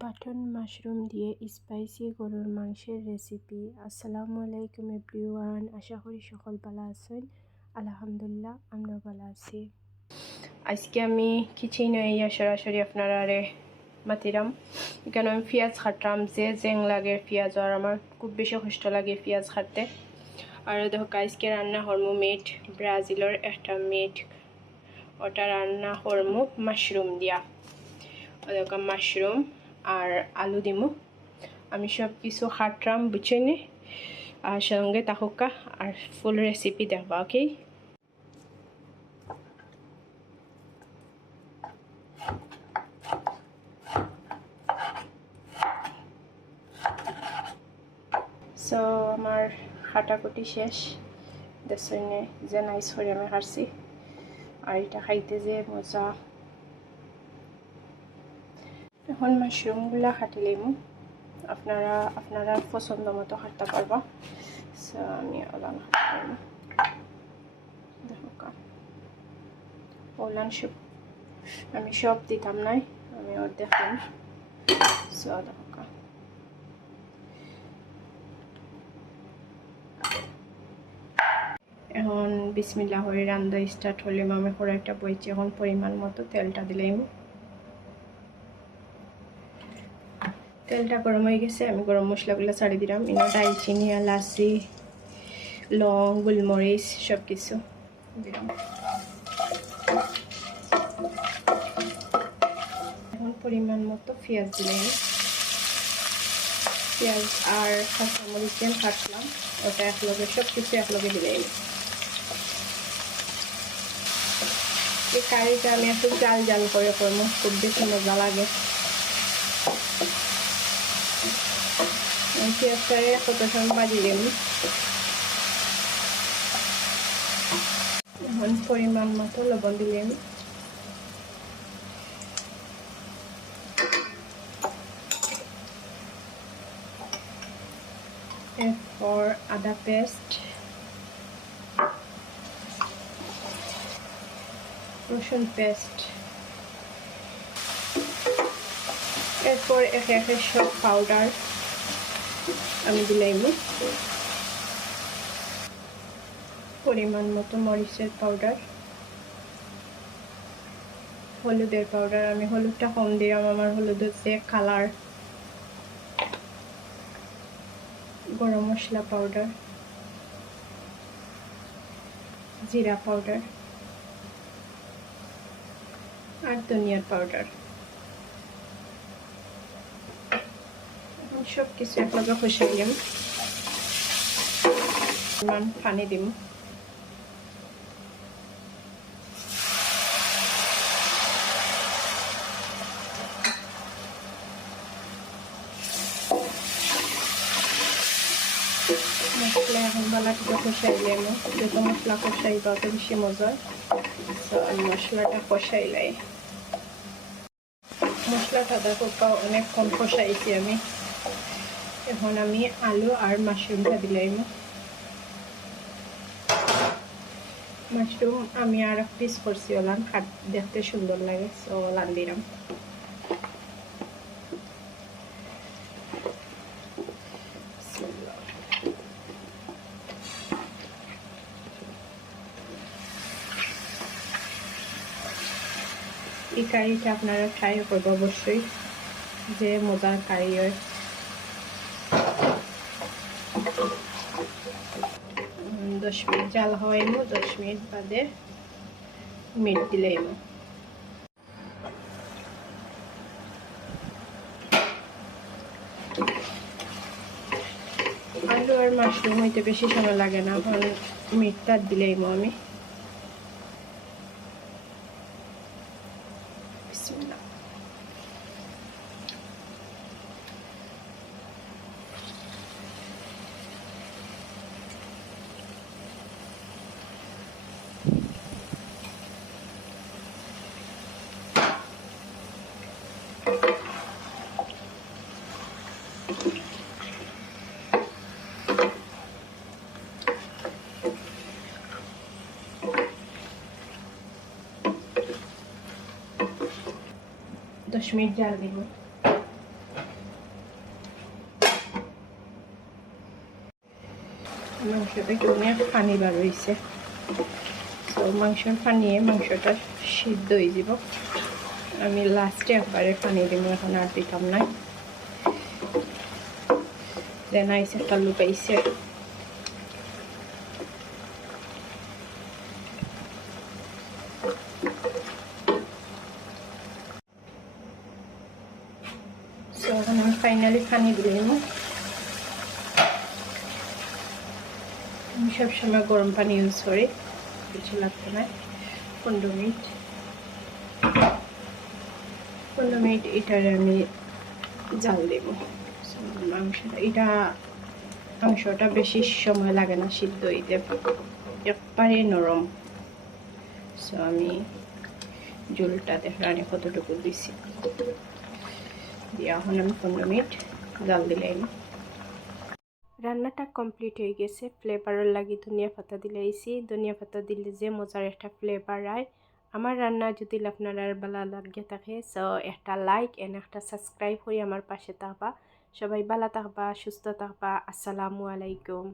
Button mushroom দিয়ে spicy গরুর মাংসের রেসিপি। আসসালামু আলাইকুম এভরিওয়ান, আশা করি সকল ভালো আছেন। আলহামদুলিল্লাহ আমরা ভালো আছি। আজকে আমি কিচেনে ইয়া সরাসরি আপনারা মাতিরাম। এখানে আমি পেঁয়াজ কাটলাম, যে জেং লাগে পেঁয়াজ, আর আমার খুব বেশি কষ্ট লাগে পেঁয়াজ কাটতে। আর দেখো আজকে রান্না করমু মিট, ব্রাজিলের একটা মিট, ওটা রান্না করমু মাশরুম দিয়া। দেখো মাশরুম আর আলু দিমু। আমি সব কিছু কাটলাম বুঝছেনি, আর সঙ্গে তাহকা আর ফুল রেসিপি দেখবা। ওকে, সো আমার কাটাকুটি শেষ। দেখছনে যে নাইস করে আমি কাটছি, আর এটা খাইতে যে মজা। এখন মাশরুমগুলা কাটি লইমু, আপনারা পছন্দ মতো কাটতে পারবা। সো আমি ওলান কাটলাম, দেখো ওলান সব আমি সব দিতাম নাই, আমি ওর দেখলাম। সো দেখো এখন বিসমিল্লাহ করে রান্না স্টার্ট হলে আমি কড়াইটা বইছি। এখন পরিমাণ মতো তেলটা দিলাম। তেলটা গরম হয়ে গেছে, আমি গরম মশলাগুলো ছাড়ি দিলাম। এনে দারচিনি, এলাচি, লং, গোলমরিচ সব কিছু দিলাম। এখন পরিমাণ মতো পেঁয়াজ দিলাম। পেঁয়াজ আর কাঁচামরিচ কাটলাম, ওটা একলগে সব কিছু একলগে দিলাম। এই কারিটা আমি একটু জাল জাল করে করবো, খুব বেশি মজা লাগে। পেঁয়াজটারে কত সময় বাজি দেব। এখন পরিমাণ মতো লবণ দিলাম। এরপর আদা পেস্ট, রসুন পেস্ট, এরপর একে একে সব পাউডার আমি দিলাম। পরিমাণ মতো মরিচের পাউডার, হলুদের পাউডার, আমি হলুদটা কম দিলাম, আমার হলুদের যে কালার। গরম মশলা পাউডার, জিরা পাউডার আর ধনিয়ার পাউডার। সব কিছু একলগে কষাইলাম। পানি দিম। মশলা এখন বালাটিকে কষাইলাম। যত মশলা কষাইবা অত বেশি মজা। তো আমি মশলাটা কষাইলাই। মশলাটা দেখো অনেকক্ষণ কষাইছি আমি। এখন আমি আলু আর মাশরুমটা দিলাম। মাশরুম আমি আর এক পিস করছি, ওলান দেখতে সুন্দর লাগে, সো ওলান দিলাম। এই কারিটা আপনারা ট্রাই করবো অবশ্যই, যে মজার কারি হয়। 10 মিনিট জাল হওয়াইমো, 10 মিনিট বাদে মিট দিলাম। আলু আর মাশরুম হইতে বেশি সময় লাগে না, এখন মিটটা দিলাম আমি। বিসমিল্লাহ। দশ মিনিট জাল দিব। মাংসটা অনেক পানি বার হয়েছে, তো মাংসর পানিয়ে মাংসটা সিদ্ধ হয়ে যাব। আমি লাস্টে একবারে পানি দিব, এখন আর দিতাম না। দেন আইসে একটা লুকাইছে, এখন আমি ফাইনালি পানি দিলে নেব। আমি সবসময় গরম পানি ইউজ করি, কিছু লাগবে না। 15 মিনিট এটারে আমি জাল দেব মাংসটা বেশি সময় লাগে না সিদ্ধ হইতে, একবারে নরম। সো আমি ঝোলটা দেখলানি কতটুকু দিছি দিয়ে এখন আমি 15 মিনিট জাল দিলাম। রান্নাটা কমপ্লিট হয়ে গেছে। ফ্লেভারের লাগি ধনিয়া পাতা দিলাইছি। ধনিয়া পাতা দিলে যে মজার একটা ফ্লেভার আয়। আমার রান্না যদি আপনার ভালো লাগে থাকে, সো একটা লাইক এন্ড একটা সাবস্ক্রাইব করে আমার পাশে থাকবা। সবাই ভালো থাকবা, সুস্থ থাকবা। আসসালামু আলাইকুম।